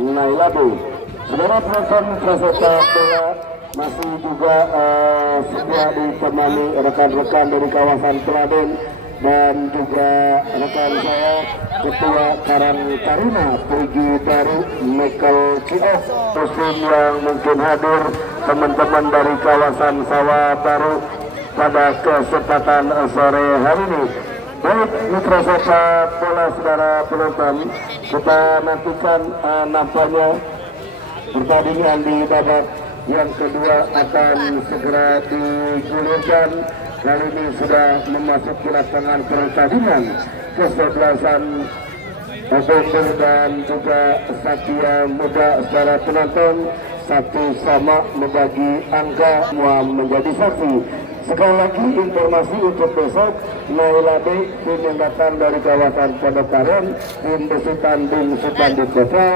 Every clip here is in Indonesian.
Nailadu. Saudara penonton sepak bola masih juga setia ditemani rekan-rekan dari kawasan Teladen dan juga rekan saya Ketua Karang Taruna Puji Baru Michael Cios, muslim yang mungkin hadir, teman-teman dari kawasan Sawah Baru pada kesempatan sore hari ini. Baik, mitra sepak bola saudara penonton, kita nantikan nampaknya pertandingan di babak yang kedua akan segera digulirkan. Kali ini sudah memasuki lapangan pertandingan kesebelasan November dan juga Satya Muda saudara penonton, satu sama membagi angka, semua menjadi saksi. Sekali lagi informasi untuk besok, Nailade tim yang datang dari kawasan Pondokaren, tim besutan Bung Supandi Kota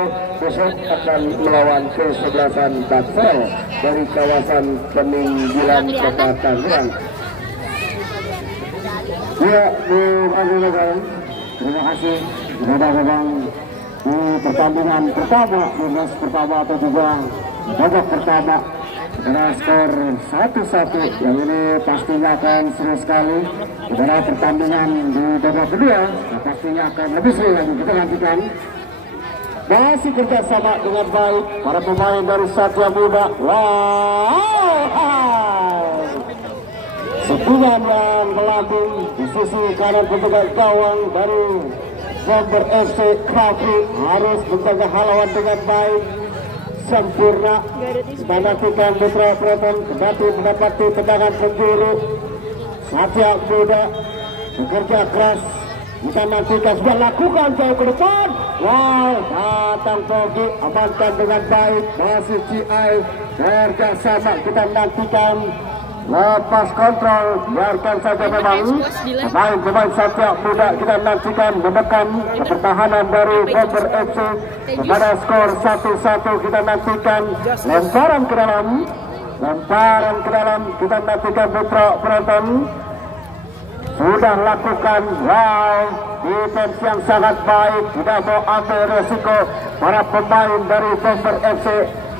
besok akan melawan kesebelasan Taksel dari kawasan Peninggilan Kota Tangerang. Ya, terima kasih kepada memang di pertandingan pertama, lunas pertama atau juga babak pertama dengan skor 1-1 yang ini pastinya akan seru sekali. Pada pertandingan di babak kedua pastinya akan lebih seru lagi. Kita nantikan. Masih kerjasama dengan baik para pemain dari Satya Muda. Sebulan yang melambung di sisi kanan penjaga gawang dari Bomber FC Krafi harus menjaga halauan dengan baik sempurna. Kita nantikan putra penonton kembali mendapati tendangan penjuru. Satya Muda bekerja keras. Kita nantikan sudah lakukan jauh ke depan. Wow, datang Togi, amankan dengan baik. Masih CI kerjasama. Kita nantikan lepas kontrol, biarkan saja memang pemain Satya Muda. Kita nantikan menekan pertahanan dari Bomber FC pada skor 1-1. Kita nantikan lemparan ke dalam, kita nantikan putra penonton sudah lakukan defense yang sangat baik, tidak mau ambil resiko. Para pemain dari Bomber FC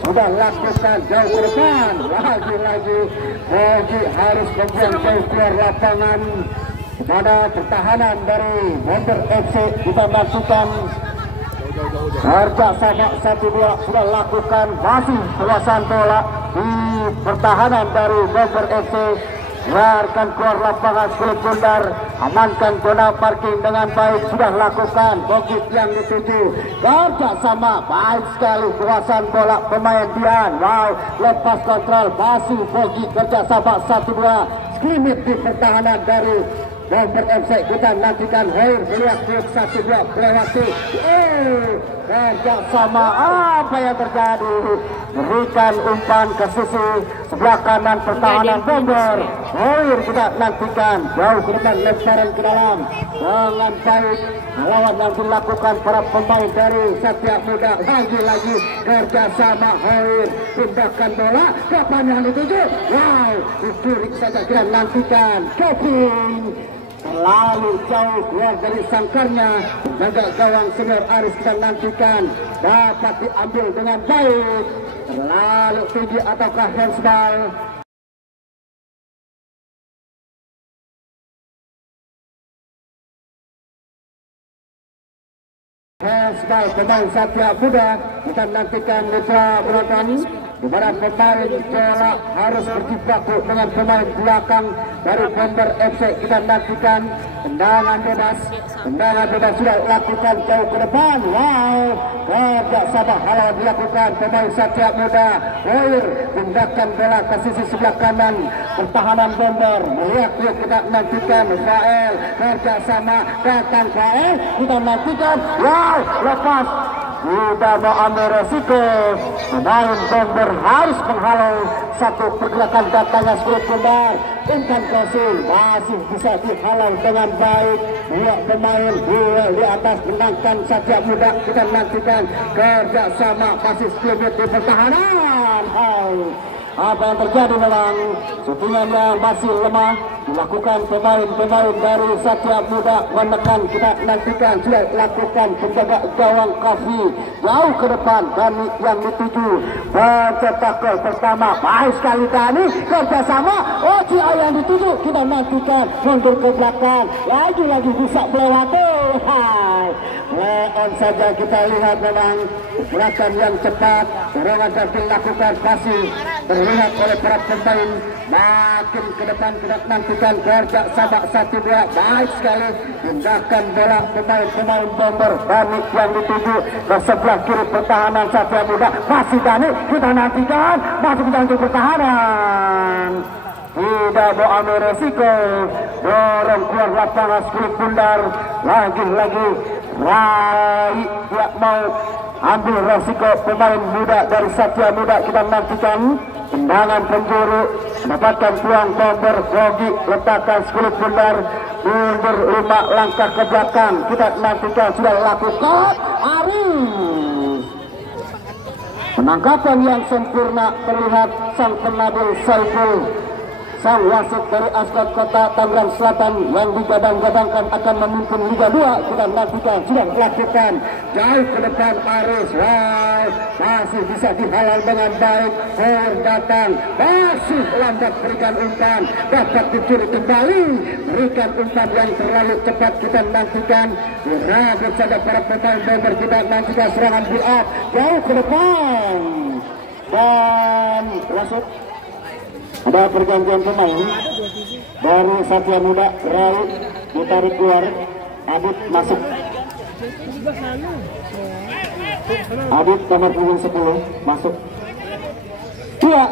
sudah lakukan jauh ke depan. Lagi-lagi Bogi harus membuang jauh keluar lapangan kepada pertahanan dari Bomber FC. Kita masukkan harga sama 1-2 sudah lakukan, masih luasan bola di pertahanan dari Bomber FC. Biarkan keluar lapangan kulit bundar, amankan zona parking dengan baik, sudah lakukan. Bogi yang dituju kerja sama baik sekali, kuasaan bola pemain Dian. Lepas kontrol, masih Bogi kerja sama 1-2 skrimit di pertahanan dari Bomber FC. Kita nantikan Hoir melihat 1-2 melewati kerja sama. Apa yang terjadi? Berikan umpan ke sisi sebelah kanan pertahanan Bomber. Hoir kita nantikan jauh ke depan, lemparan ke dalam dengan baik. Lawan yang dilakukan para pemain dari Satya Muda. Lagi-lagi kerja sama Hoir, pindahkan bola kapan yang dituju. Dicuri saja. Kita nantikan Kevin terlalu jauh keluar dari sangkarnya. Jaga gawang senior Aris kita nantikan dapat diambil dengan baik. Terlalu tinggi ataukah handsball? Handsball pemain Satya Muda. Kita nantikan mitra penonton. Kepada pemain bola harus berjibaku dengan pemain belakang dari Bomber FC. Kita nantikan tendangan bebas sudah lakukan jauh ke depan. Kerja sama halau dilakukan pemain Satya Muda. Hoir pindahkan bola ke sisi sebelah kanan pertahanan Bomber. Melihat kita nantikan Fael kerja sama, datang Fael. Kita nantikan lepas. Tidak mau ambil resiko. Pemain Bomber harus menghalau satu pergerakan datangnya sulit bundar. Umpan crossing masih bisa dihalau dengan baik. Dua pemain di atas menangkan Satya Muda. Kita nantikan kerja sama masih sekelumit di pertahanan. apa yang terjadi memang syutingan yang masih lemah dilakukan pemain-pemain dari Satria Muda menekan. Kita nantikan sudah lakukan penjaga gawang Kavi jauh ke depan dan yang dituju pencetak gol pertama. Baik sekali Dani kerjasama. Oh Cia yang dituju, kita nantikan mundur ke belakang lagi bisa melewati. Leon saja kita lihat memang gerakan yang cepat, serangan yang dilakukan masih terlihat oleh para pemain. Makin ke depan kita nantikan kerja sama 1-2. Baik sekali tindakan bola pemain bomber Dani yang dituju ke sebelah kiri pertahanan Satria Muda. Masih Dani, kita nantikan masuk ke pertahanan. Tidak mau ambil resiko, dorong keluar lapangan kulit bundar. Lagi-lagi Rai tidak mau ambil resiko pemain muda dari Satria Muda. Kita nantikan tendangan penjuru, mendapatkan peluang bomber Gogi, letakkan kulit bundar, mundur 5 langkah ke belakang. Kita nantikan sudah lakukan Aris. Penangkapan yang sempurna terlihat sang penabuh Saiful, sang wasit dari Askat Kota Tangerang Selatan yang digadang-gadangkan akan memimpin Liga 2. Kita nantikan sudah melakukan jauh ke depan Aris. Wow, masih bisa dihalal dengan baik. Datang masih lambat berikan umpan, dapat dicuri kembali, berikan umpan yang terlalu cepat. Kita nantikan dirabut saja para pemain bomber. Kita nantikan serangan build up jauh ke depan dan wasit. Ada pergantian pemain dari Satria Muda. Rai ditarik keluar, Adit masuk. Adit nomor punggung 10 masuk. Iya,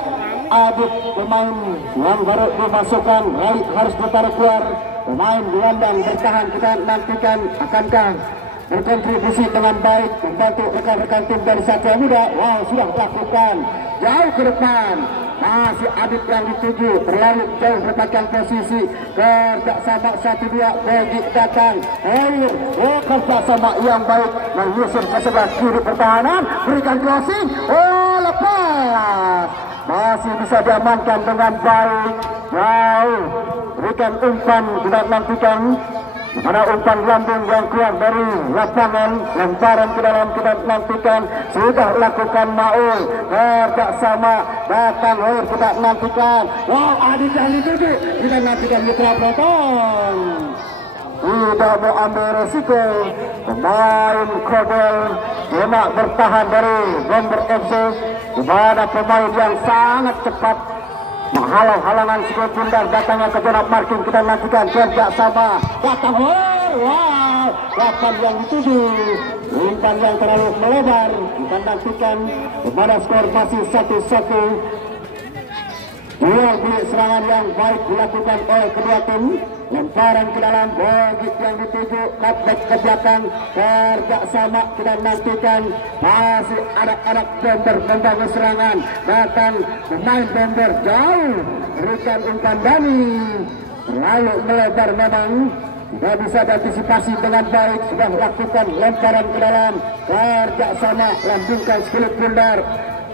Adit pemain yang baru dimasukkan. Rai harus ditarik keluar. Pemain gelandang bertahan. Kita nantikan akankah berkontribusi dengan baik membantu rekan-rekan tim dari Satria Muda. Wow, sudah lakukan jauh ke depan. Masih Adit yang dituju, terlalu jauh mendapatkan posisi. Kerja sama 1-2, Bogi datang. Kerja sama yang baik, menyusun ke sebelah kiri pertahanan, berikan crossing. Oh, lepas. Masih bisa diamankan dengan baik. Jauh, berikan umpan, tidak nantikan. Ada umpan lambung yang keluar dari lapangan, lemparan ke dalam. Kita nantikan sudah lakukan Maul, kerja sama datang. Kita nantikan. Wow, Adit yang dituju, kita nantikan Mitra Proton. Tidak mau ambil resiko. Pemain Kodel cuma bertahan dari Bomber FC. Kepada pemain yang sangat cepat menghalau halangan skor bundar datangnya ke zona marking. Kita nantikan kerja sama datang. Wow, dapat yang dituju, umpan yang terlalu melebar. Kita nantikan kepada skor masih 1-1. Jual beli serangan yang baik dilakukan oleh kedua tim. Lemparan ke dalam, Bogi yang dituju, cutback ke belakang, kerja sama. Kita nantikan masih ada anak bomber membangun serangan. Datang pemain bomber jauh, berikan umpan Dani, terlalu melebar memang. Tidak bisa diantisipasi dengan baik. Sudah lakukan lemparan ke dalam, kerja sama, lambungkan kulit bundar.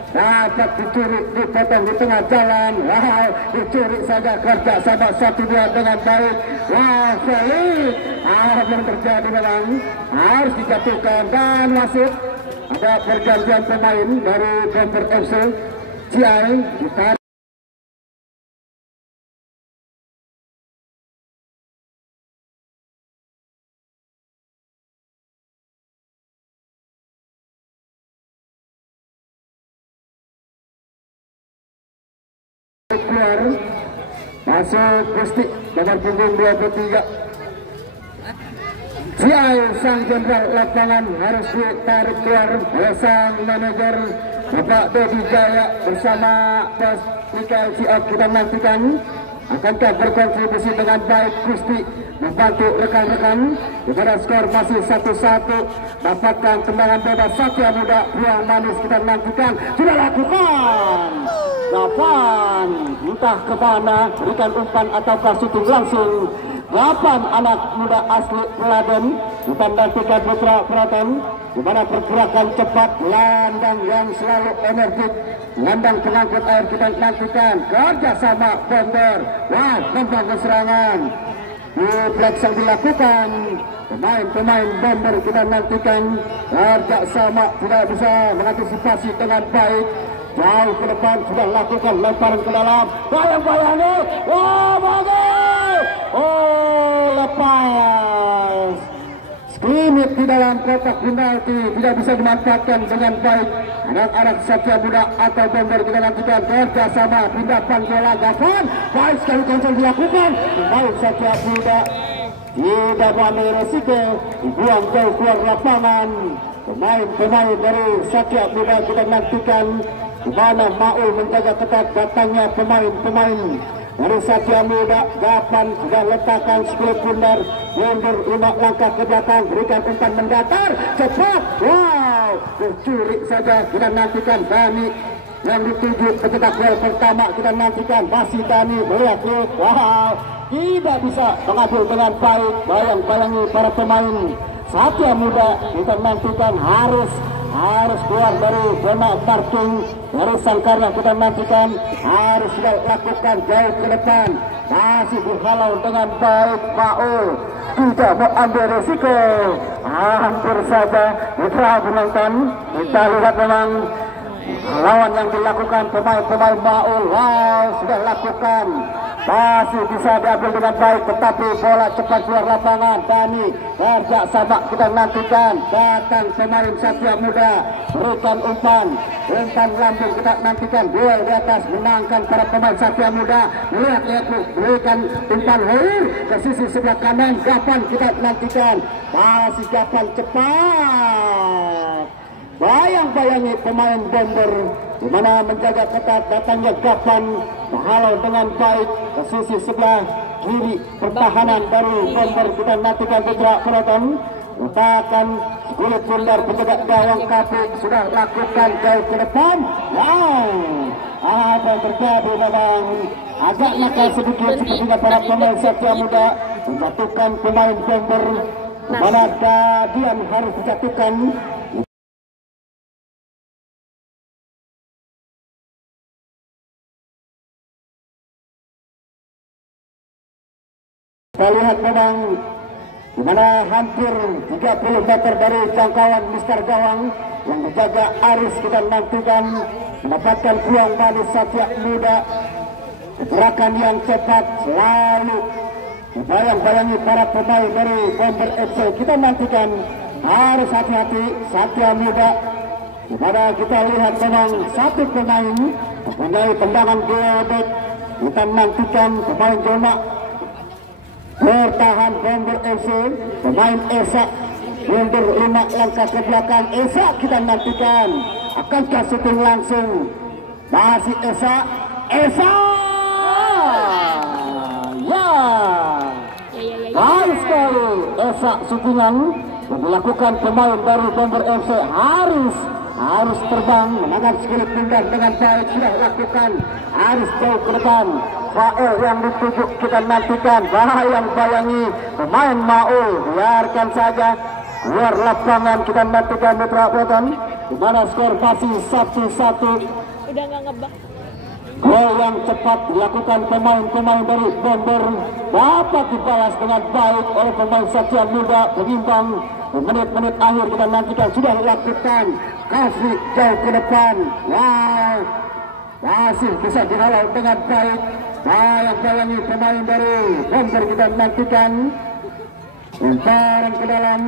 Dapat dicuri, dipotong di tengah jalan. Wow, dicuri saja, kerja sama 1-2 dengan baik. Wow, solid. Apa yang terjadi memang harus dijatuhkan dan wasit. Ada pergantian pemain dari Bomber FC. Ciai ditarik keluar, masuk Gusti nomor punggung 23. Ciai sang jenderal lapangan harus ditarik keluar oleh sang manajer Bapak Dedi Jaya bersama Bos Mikael Ciok. Kita nantikan akankah berkontribusi dengan baik Gusti membantu rekan-rekan. Kepada skor masih 1-1. Dapatkan tendangan bebas Satria Muda, peluang manis. Kita nantikan sudah lakukan. Kapan entah ke mana, berikan umpan ataukah syuting langsung. 8 anak muda asli Peladen. Kita nantikan Putra Praten. di mana pergerakan cepat, landang yang selalu energik, landang pengangkut air kita nantikan kerjasama bomber. Wah, kembang serangan di belakang dilakukan pemain-pemain bomber kita nantikan kerjasama tidak bisa mengantisipasi dengan baik. Jauh ke depan sudah lakukan lemparan ke dalam, bayang-bayangnya, wah bagus, oh lepas. Skrimit di dalam kotak penalti tidak bisa dimanfaatkan dengan baik. Anak-anak Satria Muda atau bomber kita nantikan kerjasama pindahan bola gawang. Baik sekali kontrol dilakukan. Pemain Satria Muda tidak mengambil resiko, dibuang jauh keluar lapangan. Pemain-pemain dari Satria Muda kita nantikan di mana Maul menjaga ketat datangnya pemain-pemain dari Satria Muda. Gapan sudah letakkan split bundar, mundur 5 langkah ke belakang, berikan umpan mendatar cepat. Wow, tercuri saja kita nantikan Dani yang dituju pencetak gol pertama. Kita nantikan masih Dani melihat, wow, tidak bisa mengambil dengan baik. Bayang-bayangi para pemain Satria Muda kita nantikan harus keluar dari zona parking. Dari Sangkarnya kita nantikan harus sudah lakukan jauh ke depan, masih berhalau dengan baik. Maul tidak mau ambil resiko, hampir saja mitra penonton. Kita lihat memang lawan yang dilakukan pemain-pemain Maul. Wow, sudah lakukan, masih bisa diambil dengan baik, tetapi bola cepat keluar lapangan. Dani kerja sama kita nantikan, datang pemain Satria Muda, berikan umpan lambung kita nantikan, gol di atas, menangkan para pemain Satria Muda. Lihat berikan umpan hoir ke sisi sebelah kanan. Gapan kita nantikan, masih Gapan cepat. Bayang-bayangi pemain bomber di mana menjaga ketat datangnya Gapan, menghalau dengan baik ke sisi sebelah kiri pertahanan dari bomber kita nantikan. Putra penonton letakkan kulit bundar penjaga gawang Kapik sudah lakukan jauh ke depan. Wow, apa yang terjadi memang agak nakal sedikit sepertinya para pemain Satria Muda menjatuhkan pemain bomber, di mana Dadian harus dijatuhkan. Kita lihat memang di mana hampir 30 meter dari jangkauan mister gawang yang menjaga Aris kita nantikan mendapatkan peluang dari Satria Muda. Gerakan yang cepat selalu bayang-bayangi para pemain dari Bomber FC. Kita nantikan harus hati-hati Satria Muda, di mana kita lihat memang satu pemain mempunyai tendangan geledek. Kita nantikan pemain zona bertahan Bomber FC, pemain Esa mundur 5 langkah ke belakang. Esa kita nantikan akankah syuting langsung, masih Esa ya baik sekali. Esa syutingan yang dilakukan pemain dari Bomber FC harus terbang menangkan skill bundar dengan baik, sudah lakukan harus jauh ke depan. Maul yang dituju kita nantikan, bayang-bayangi pemain Maul, biarkan saja keluar lapangan kita nantikan Mitra Weton, di mana skor masih 1-1. Udah nggak ngebak. Gol yang cepat dilakukan pemain-pemain dari Bomber dapat dibalas dengan baik oleh pemain Satria Muda, berimbang. Di menit-menit akhir kita nantikan sudah dilakukan, kasih jauh ke depan. Wow, masih bisa dihalau dengan baik. Bayang-bayangi pemain dari Bomber kita nantikan lemparan ke dalam.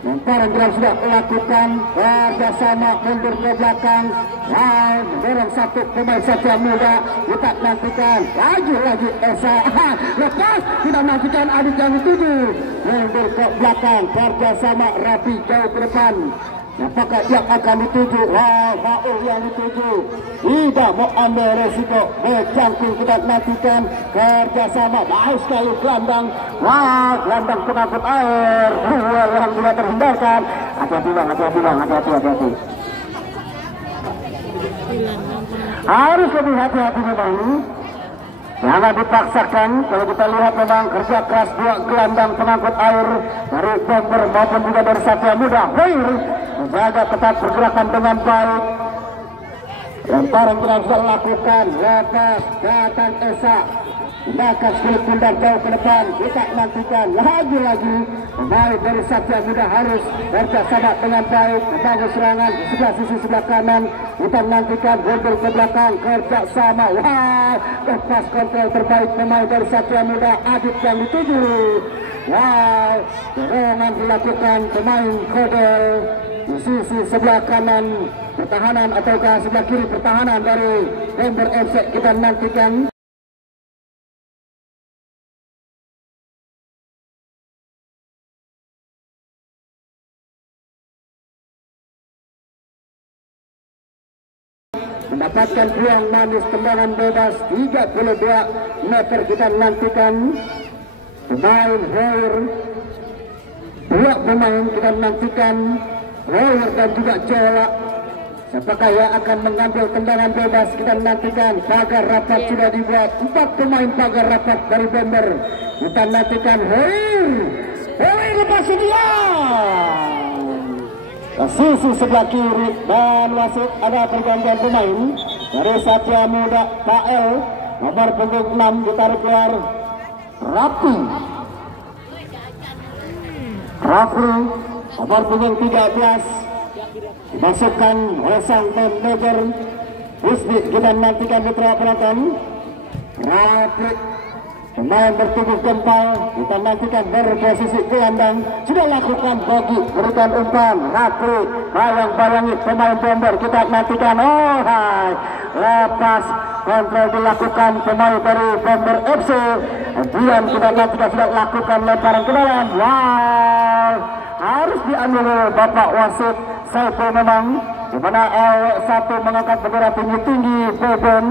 Lemparan jelas sudah lakukan, kerjasama mundur ke belakang. Wow, mendorong satu pemain Satria Muda. Kita nantikan lagi Esa, lepas kita nantikan Adit yang dituju mundur ke belakang, kerjasama rapi jauh ke depan. Apakah yang akan dituju? Wow, Maul yang dituju tidak mau ambil resiko, berjangkung. Kita nantikan kerjasama baik sekali gelandang. Wow, gelandang pengangkut air dua yang tidak terhindarkan. Hati-hati bang, hati-hati. Harus lebih hati-hati memang. Jangan dipaksakan. Kalau kita lihat memang kerja keras dua gelandang pengangkut air dari Bomber maupun juga dari Satria Muda. Hoir menjaga ketat pergerakan dengan baik. Lemparan kita bisa lakukan. Lepas datang Esa. Tindakan sulit pundak jauh ke depan. Kita nantikan lagi-lagi pemain dari Satria Muda harus bersama dengan baik membangun serangan di sebelah sisi sebelah kanan. Kita nantikan gondol ke belakang kerja sama. Wow, lepas kontrol terbaik pemain dari Satria Muda. Adit yang dituju. Wow, dorongan dilakukan pemain Kodel di sisi sebelah kanan pertahanan ataukah sebelah kiri pertahanan dari Bomber FC. Kita nantikan. Mendapatkan peluang manis tendangan bebas 32 meter. Kita nantikan pemain Hoir, dua pemain kita nantikan Hoir dan juga Jola. Siapakah yang akan mengambil tendangan bebas? Kita nantikan. Pagar rapat sudah dibuat, 4 pemain pagar rapat dari Bomber. Kita nantikan Hoir lepas dia sisi sebelah kiri dan wasit ada pergantian pemain dari Satria Muda. KL nomor punggung 6 ditarik keluar Raffi nomor punggung 13 dimasukkan oleh sang manajer Husni. Kita nantikan putra penonton Raffi pemain bertubuh gempal. Kita nantikan berposisi gelandang. Sudah lakukan bagi berikan umpan Raffi bayang-bayangi pemain Bomber. Kita nantikan lepas kontrol dilakukan pemain dari Bomber FC. Diam kita nantikan sudah lakukan lemparan ke dalam. Wow, harus diambil Bapak wasit Saiful memang. Di mana LW1 mengangkat bendera tinggi-tinggi Beben.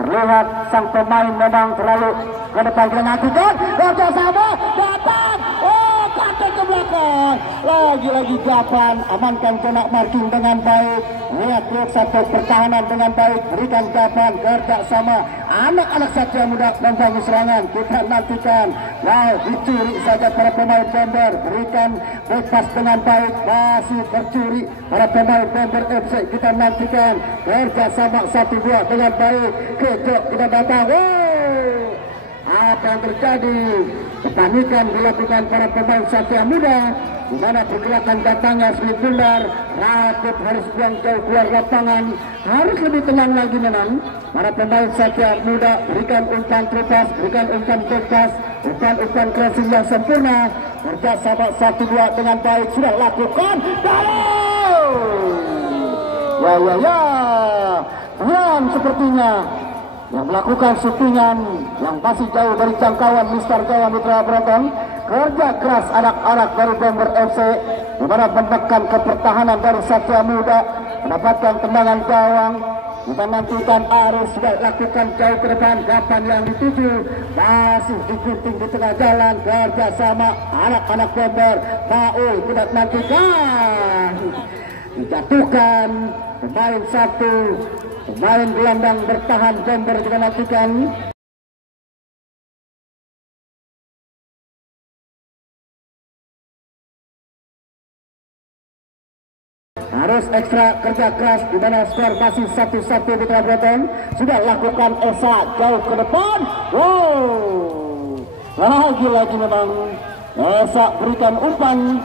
Terlihat sang pemain memang terlalu ke depan. Kita nantikan kerjasama datang. Kaki ke belakang. Lagi-lagi Japan amankan kena marking dengan baik. Lihat satu pertahanan dengan baik. Berikan Japan kerjasama. Anak-anak Satria Muda membangun serangan. Kita nantikan. Wow, dicuri saja para pemain Bomber. Berikan bebas dengan baik. Masih tercuri para pemain Bomber FC. Kita nantikan kerjasama 1-2 dengan baik. Kejok kita datang. Wow, apa yang terjadi? Kepanikan dilakukan para pemain Satria Muda, di mana pergerakan datangnya sulit bundar. Rakit harus buang jauh keluar lapangan, harus lebih tenang lagi memang. Para pemain Satria Muda berikan umpan terlepas, berikan umpan bebas, umpan crossing yang sempurna. Kerjasama 1-2 dengan baik sudah lakukan. Ya. Tuan sepertinya yang melakukan syutingan yang masih jauh dari jangkauan Mister Gawang Mitra Penonton. Kerja keras anak-anak dari Bomber FC di mana menekan ke pertahanan dari Satria Muda, mendapatkan tendangan gawang. Kita nantikan Aris sudah lakukan jauh ke depan. Kapan yang dituju masih digunting di tengah jalan. Kerjasama anak-anak Bomber. Paul kita nantikan dijatuhkan pemain satu. Pemain gelandang bertahan Bomber kita nantikan. Harus ekstra kerja keras di mana skor masih 1-1 Mitra Penonton. Sudah lakukan Esa jauh ke depan. Wow, lagi-lagi memang Esa berikan umpan,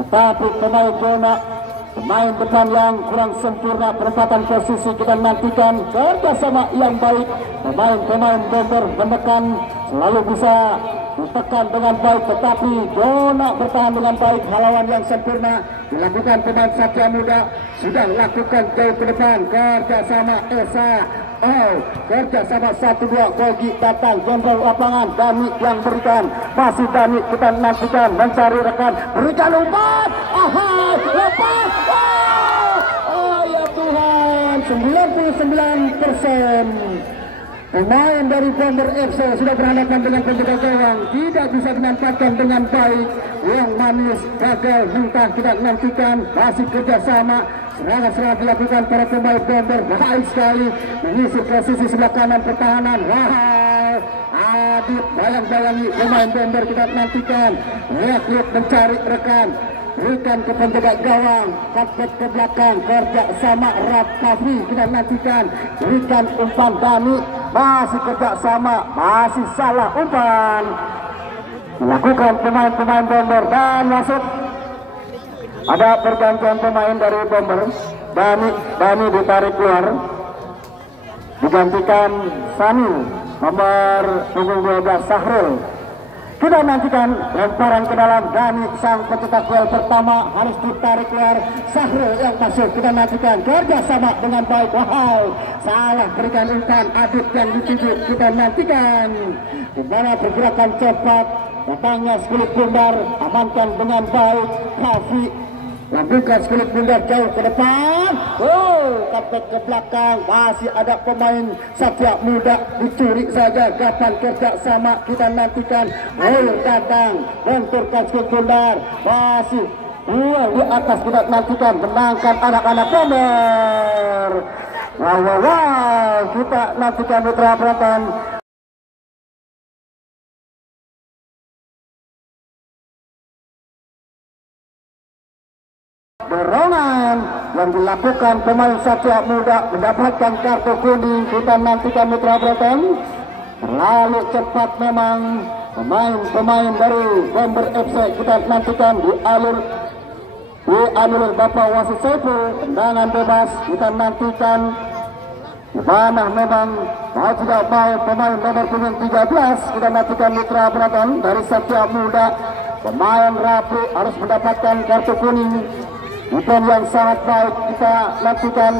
tetapi pemain depan yang kurang sempurna penempatan posisi. Kita nantikan kerjasama yang baik. Pemain Bomber menekan, selalu bisa ditekan dengan baik, tetapi Dona bertahan dengan baik. Halauan yang sempurna dilakukan pemain Satria Muda. Sudah lakukan jauh ke depan. Kerjasama Esa. Kerjasama 1-2. Gogi datang kontrol lapangan. Dani yang berikan. Masih Dani kita nantikan mencari rekan. Berikan umpan. Lepas. Ya Tuhan, 99% pemain dari Bomber FC sudah berhadapan dengan penjaga gawang, tidak bisa dimanfaatkan dengan baik. Yang manis gagal mentah. Kita nantikan masih kerjasama. Serangan dilakukan para pemain Bomber. Baik sekali mengisi posisi sebelah kanan pertahanan. Adit bayang-bayangi pemain Bomber kita nantikan. Rekrut mencari rekan, berikan ke penjaga gawang, kapet ke belakang, kerja sama Rafafi kita nantikan. Berikan umpan Dani, masih kerja sama, masih salah umpan. Dilakukan pemain-pemain Bomber dan masuk. Ada pergantian pemain dari Bomber. Dani ditarik keluar, digantikan Sani nomor punggung 12 Sahrul. Kita nantikan lemparan ke dalam. Dani sang pencetak gol pertama harus ditarik keluar. Sahrul yang masuk. Kita nantikan kerja sama dengan baik. Wow, salah berikan umpan. Adit yang dituju. Kita nantikan dimana pergerakan cepat datangnya Skulit Bundar, amankan dengan baik. Kavi lambungkan Skulit Bundar jauh ke depan. Kapten ke belakang. Masih ada pemain Satya Muda, dicuri saja. Kapan kerja sama kita nantikan. Datang benturkan Skulit Bundar. Masih dua di atas kita nantikan. Menangkan anak-anak Bomber. Wow, kita nantikan Mitra Penonton. Dorongan yang dilakukan pemain Satya Muda mendapatkan kartu kuning. Kita nantikan Mitra Penonton. Terlalu cepat memang pemain dari Bomber FC. Kita nantikan dianulir Bapak Wasit Saiful. Tendangan bebas kita nantikan. Di mana memang mau tidak mau pemain nomor punggung 13 kita nantikan Mitra Penonton dari Satya Muda. Pemain Rapi harus mendapatkan kartu kuning. Bukan yang sangat baik kita nantikan.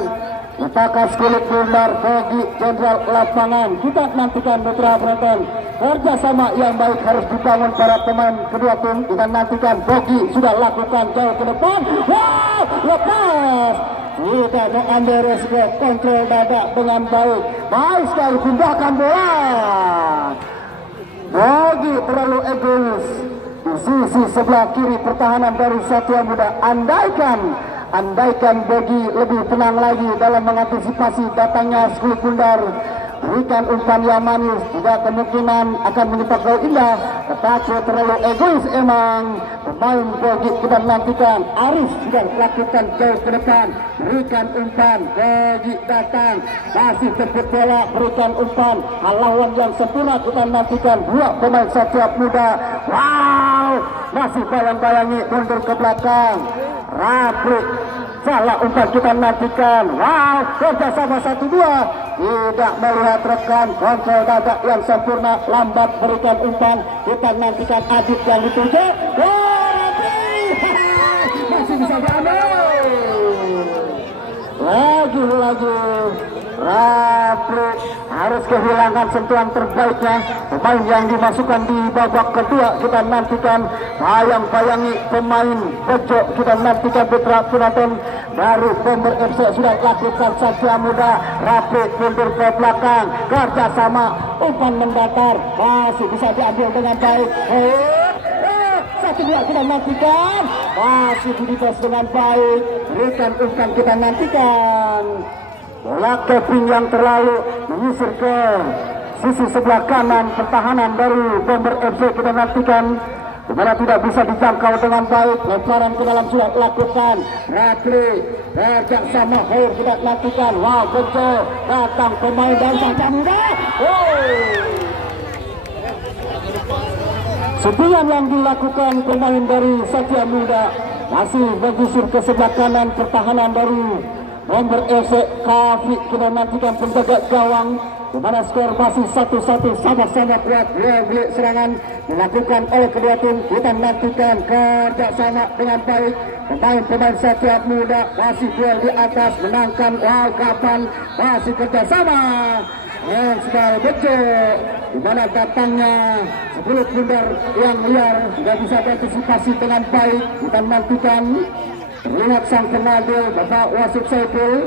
Letakkan Skulit Bundar bagi Jenderal Lapangan. Kita nantikan Mitra Penonton. Kerjasama yang baik harus dibangun para pemain kedua tim. Kita nantikan Bogi sudah lakukan jauh ke depan. Wow, lepas. Kita mengambil resiko, kontrol dada dengan baik. Baik sekali pindahkan bola. Bogi terlalu egois. Di sisi sebelah kiri pertahanan dari Satya Muda. Andaikan Bogi lebih tenang lagi dalam mengantisipasi datangnya Skulit Bundar. Berikan umpan yang manis, tidak kemungkinan akan menyetak gol indah. Tetapi terlalu egois emang pemain Bogi. Kita nantikan Arif sudah lakukan jauh ke depan. Berikan umpan, Bogi datang, masih tepuk bola, berikan umpan. Lawan yang sempurna kita nantikan. Dua pemain Satya Muda. Wow, masih bayang-bayangi mundur ke belakang. Raplik salah umpan kita nantikan. Wow, kerjasama 1-2. Tidak melihat rekan, kontrol dada yang sempurna. Lambat berikan umpan. Kita nantikan Adit yang dituju. Masih bisa diambil. Lagi Raplik harus kehilangan sentuhan terbaiknya. Pemain yang dimasukkan di babak kedua kita nantikan. Bayang-bayangi pemain Bejo. Kita nantikan Mitra Penonton dari Bomber FC sudah lakukan Satya Muda. Raplik mundur ke belakang. Kerjasama umpan mendatar. Masih bisa diambil dengan baik. 1-2 kita nantikan. Masih didipas dengan baik. Berikan umpan kita nantikan. Bola keping yang terlalu menyisir ke sisi sebelah kanan pertahanan dari Bomber FC kita nantikan. Dimana tidak bisa dijangkau dengan baik. Lemparan ke dalam sudah lakukan. Rapli kerja sama Hor kita nantikan. Wow, betul datang pemain dan Satya Muda. Sepian yang dilakukan pemain dari Satya Muda masih bergusur ke sebelah kanan pertahanan dari Bomber FC. Kavi kita nantikan penjaga gawang. Di mana skor masih 1-1, sama-sama kuat. Dua bilik serangan dilakukan oleh kedua tim. Kita nantikan kerjasama dengan baik. Pemain-pemain Satya Muda masih duel di atas, menangkan kapan masih kerjasama. Dan sudah Bejo, di mana datangnya Skulit Bundar yang liar tidak bisa diantisipasi dengan baik. Kita nantikan. Terlihat sang penadil Bapak Wasit Saiful.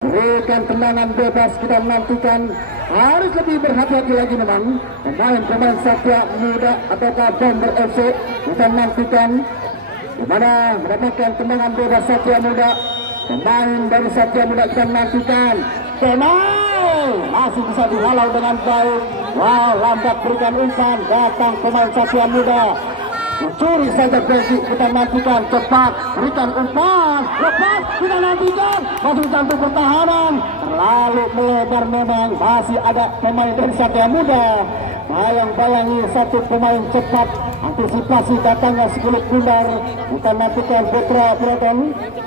Berikan tendangan bebas kita nantikan. Harus lebih berhati-hati lagi memang pemain Satya Muda ataukah Bomber FC. Kita nantikan di mana mendapatkan tendangan bebas Satya Muda. pemain dari Satria Muda kita nantikan. Pemain masih bisa dihalau dengan baik. Wow, lambat berikan umpan, datang pemain Satria Muda. Mencuri saja Belgi, kita nantikan. Cepat berikan umpan, lepas kita nantikan. Masih jantung pertahanan, terlalu melebar memang. Masih ada pemain dari Satria Muda. Bayang-bayangi satu pemain cepat, antisipasi datangnya sekulit bundar. Kita nantikan Putra Proton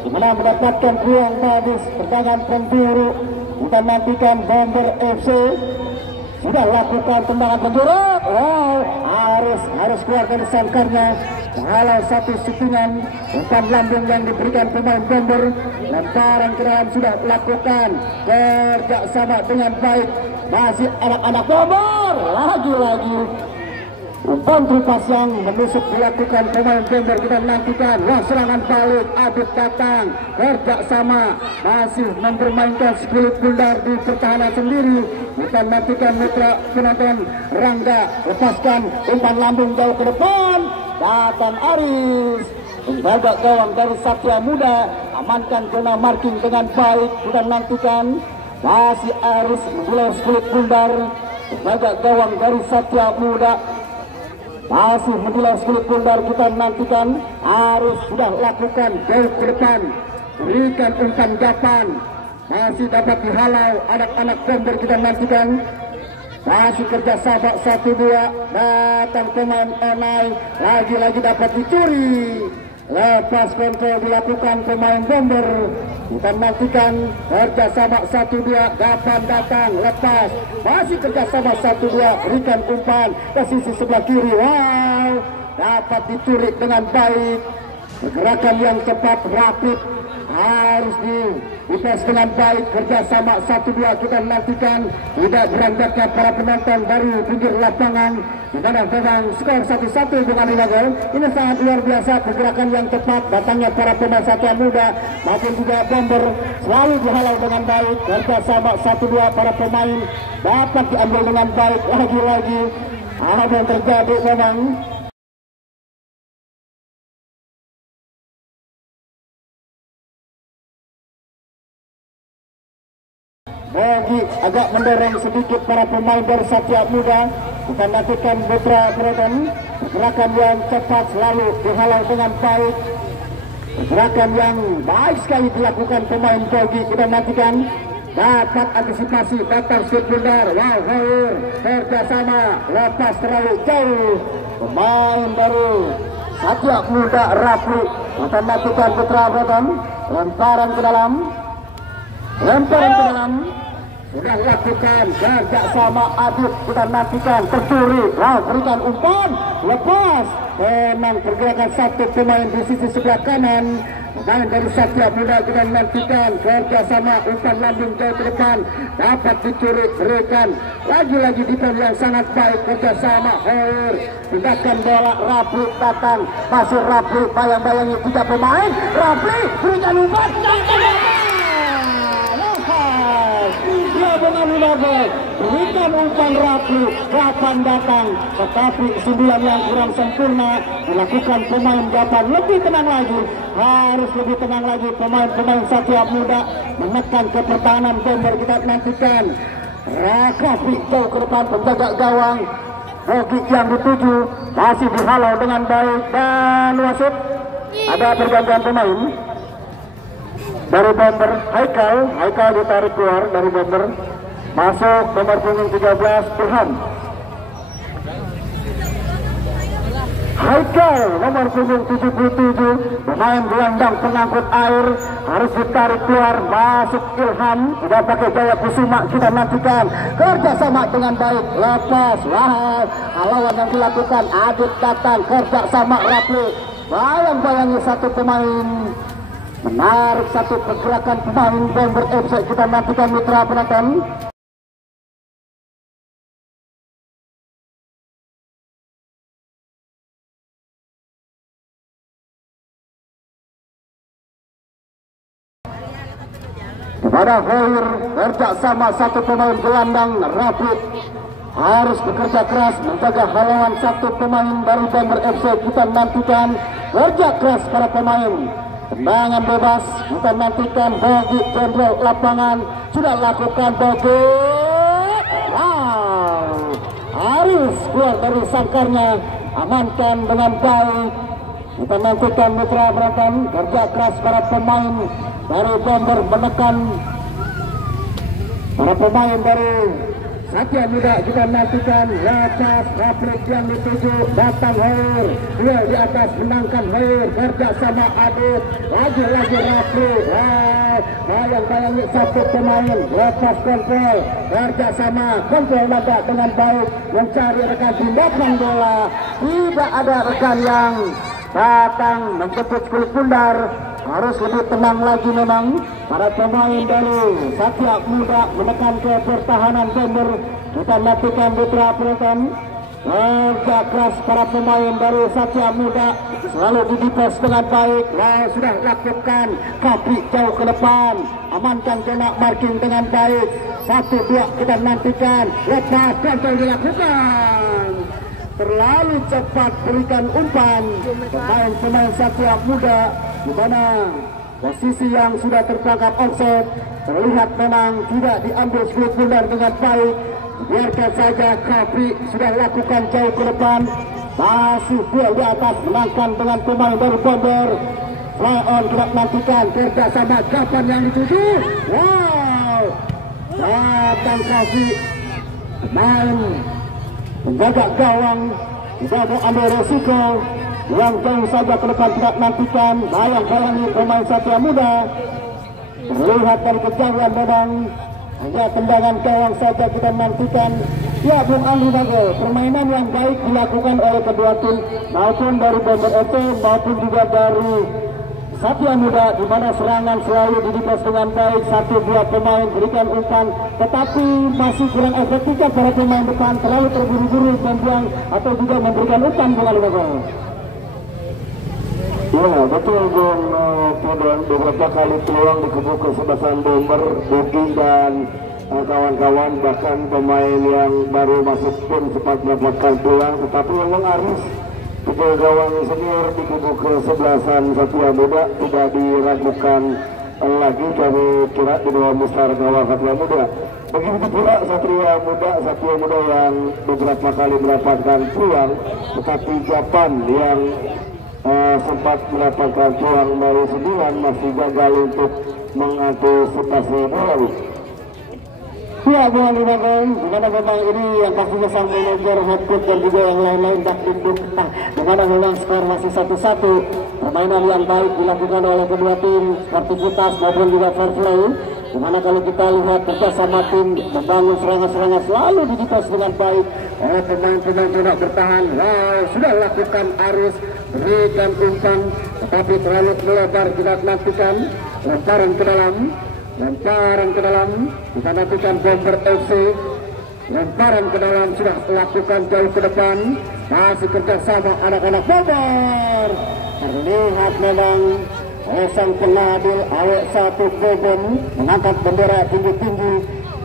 di mana mendapatkan peluang bagus, tendangan penjuru. Kita nantikan Bomber FC sudah lakukan tendangan penjuru. Wow, harus keluar dari sangkarnya. Kalau satu setungan umpan lambung yang diberikan pemain Bomber, lemparan ke dalam sudah lakukan kerja sama dengan baik. Masih anak-anak Bomber, lagi-lagi umpan tripas yang menusuk dilakukan pemain Bomber. Kita nantikan, wah, serangan balik, Adit datang, kerja sama, masih mempermainkan sekulit bundar di pertahanan sendiri. Kita nantikan mitra penonton Rangga, lepaskan umpan lambung jauh ke depan, datang Aris, menjaga gawang dari Satria Muda, amankan zona marking dengan baik. Kita nantikan masih Aris menggulai sekulit bundar, menjaga gawang dari Satria Muda. Masih menilai sekulit bundar. Kita nantikan Aris sudah lakukan jauh ke depan, berikan umpan gapan, masih dapat dihalau anak-anak Bomber. Kita nantikan masih kerja sama 1-2, datang pemain Onai, lagi-lagi dapat dicuri, lepas kontrol dilakukan pemain Bomber. Kita nantikan kerja sama 1-2, gapan datang, lepas, masih kerja sama 1-2, berikan umpan ke sisi sebelah kiri. Wow, dapat dicuri dengan baik. Gerakan yang cepat, rapid, harus dites dengan baik. Kerja sama 1-2, kita nantikan tidak beranjaknya para penonton dari pinggir lapangan. Dimana memang skor 1-1 dengan 5 gol. Ini sangat luar biasa, pergerakan yang cepat, datangnya para pemain Satria Muda maupun juga Bomber selalu dihalau dengan baik. Kerja sama 1-2, para pemain dapat diambil dengan baik. Lagi-lagi apa yang terjadi memang bagi agak mendorong sedikit para pemain dari Satria Muda. Kita nantikan Putra Proton, gerakan yang cepat selalu dihalau dengan baik. Gerakan yang baik sekali dilakukan pemain Bogi. Kita nantikan dapat antisipasi, datang sudut bundar. Wow, Haur kerja sama, lepas terlalu jauh. Pemain dari Satria Muda Rapi. Kita nantikan Putra Proton, lemparan ke dalam. Sudah lakukan kerja sama Adit. Kita nantikan tercuri, berikan umpan, lepas, memang pergerakan satu pemain di sisi sebelah kanan. Dan dari Satria Muda kita nantikan kerja sama, umpan lambung jauh ke depan, dapat dicuri, berikan lagi-lagi defense yang sangat baik. Kerja sama Haur, tindakan bola, Rapli datang, masih Rapli, bayang-bayangi 3 pemain, Rapli berikan umpan, berikan umpan Rapli, gapan datang, tetapi 9 yang kurang sempurna dilakukan pemain gapan. Lebih tenang lagi, harus lebih tenang lagi pemain Satria Muda menekan ke pertahanan Bomber. Kita nantikan Rakafi jauh ke depan, penjaga gawang Bogi yang dituju masih dihalau dengan baik. Dan wasit ada pergantian pemain dari Bomber. Haikal ditarik keluar dari Bomber, masuk nomor punggung 13 Burhan. Haikal nomor punggung 77, pemain gelandang pengangkut air, harus ditarik keluar. Masuk Ilham, sudah pakai Jaya Kusuma. Kita nantikan kerja sama dengan baik, lepas, haluan yang dilakukan. Adit datang, kerja sama Rapli, bayang-bayangi satu pemain, menarik satu pergerakan pemain Bomber FC. Kita nantikan mitra penonton. Pada Hoir kerja sama satu pemain gelandang Rapid, harus bekerja keras menjaga halangan satu pemain dari Bomber FC. Kita nantikan kerja keras para pemain tendangan bebas. Kita nantikan bagi jenderal lapangan sudah lakukan bagi. Wow, Aris keluar dari sangkarnya, amankan dengan baik. Kita nantikan mitra penonton, kerja keras para pemain dari Bomber menekan para pemain dari Satya Muda. Kita nantikan lepas Raplik yang dituju datang Hoir, dia di atas menangkan Hoir, kerja sama Adit, lagi Raplik. Bayang-bayangi satu pemain lepas kontrol, kerja sama kontrol naga dengan baik, mencari rekan tindakan bola. Tidak ada rekan yang datang menjemput kulit bundar. Harus lebih tenang lagi memang para pemain dari Satya Muda menekan ke pertahanan Bomber. Kita nantikan mitra penonton, kerja keras para pemain dari Satya Muda selalu didefense dengan baik. Sudah lakukan kaki jauh ke depan, amankan kena marking dengan baik. 1-2 kita nantikan, lepas kontrol dilakukan, terlalu cepat berikan umpan pemain Satya Muda, di mana posisi yang sudah tertangkap offset terlihat memang tidak diambil kulit bundar dengan baik. Biarkan saja, Kapri sudah lakukan jauh ke depan, masih dia di atas menangkan dengan pemain dari Bomber. Fly on kita nantikan, kerja sama kapan yang dituju. Wow, datang kasih main penjaga gawang, tidak mau ambil resiko yang jauh saja ke depan. Tidak nantikan, bayang-bayangi pemain Satya Muda, terlihat dari kejauhan memang hanya tendangan gawang saja kita nantikan. Ya Bung Andi Bago, permainan yang baik dilakukan oleh kedua tim, maupun dari Bomber FC maupun juga dari Satya Muda, di mana serangan selalu didefense dengan baik. 1-2 pemain berikan umpan, tetapi masih kurang efektif para pemain depan, terlalu terburu-buru membuang atau juga memberikan umpan. Bung Andi Bago. Ya betul Bung Podon, beberapa kali peluang di kubu kesebelasan Bomber, Bogi dan kawan-kawan, bahkan pemain yang baru masuk pun sempat mendapatkan peluang, tetapi memang Aris tiga gawang senior di kubu kesebelasan Satya Muda tidak diragukan lagi. Kami kira di bawah mustar gawang Satya Muda. Begitu pula Satya Muda yang beberapa kali mendapatkan peluang, tetapi Japan yang sempat mendapatkan peluang dari 9 masih gagal untuk mengantisipasi bola. Ya Bung Andi Bago, dimana memang ini yang pastinya sang manajer, head coach dan juga yang lain-lain tak duduk, dimana memang skor masih 1-1. Permainan yang baik dilakukan oleh kedua tim, sportivitas maupun juga fair play, dimana kalau kita lihat bersama tim membangun serangan-serangan selalu didefense dengan baik oleh pemain-pemain tidak bertahan. Sudah lakukan Aris, berikan umpan tetapi terlalu melebar. Kita nantikan lemparan ke dalam, kita nantikan Bomber FC, lemparan ke dalam sudah lakukan jauh ke depan, masih kerjasama anak-anak Bomber. Terlihat memang sang pengadil awet 1 Boben mengangkat bendera tinggi-tinggi.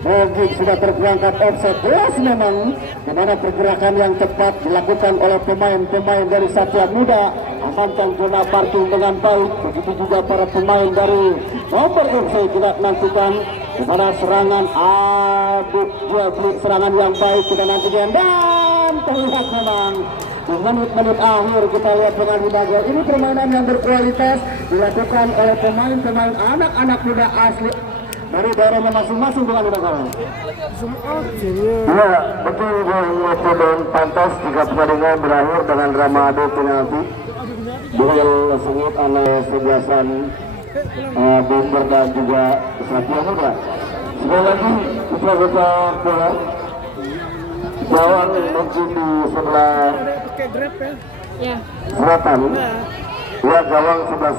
Bogi sudah terperangkap offset. Jelas memang dimana pergerakan yang cepat dilakukan oleh pemain-pemain dari Satya Muda, amankan zona parking dengan baik. Begitu juga para pemain dari Bomber FC tidak nantikan dimana serangan serangan yang baik kita nantikan, dan terlihat memang di menit-menit akhir kita lihat Bung Andi Bago, ini permainan yang berkualitas dilakukan oleh pemain-pemain anak-anak muda asli dari daerahnya masing-masing. Bung Andi Bago. Ya betul Bung Podon, pantas jika pertandingan berakhir dengan drama adu penalti. Duel sengit oleh sebelasan Bomber dan juga Satya Muda. Sekali lagi kita bola gawang menuju di sebelah selatan, ya gawang sebelah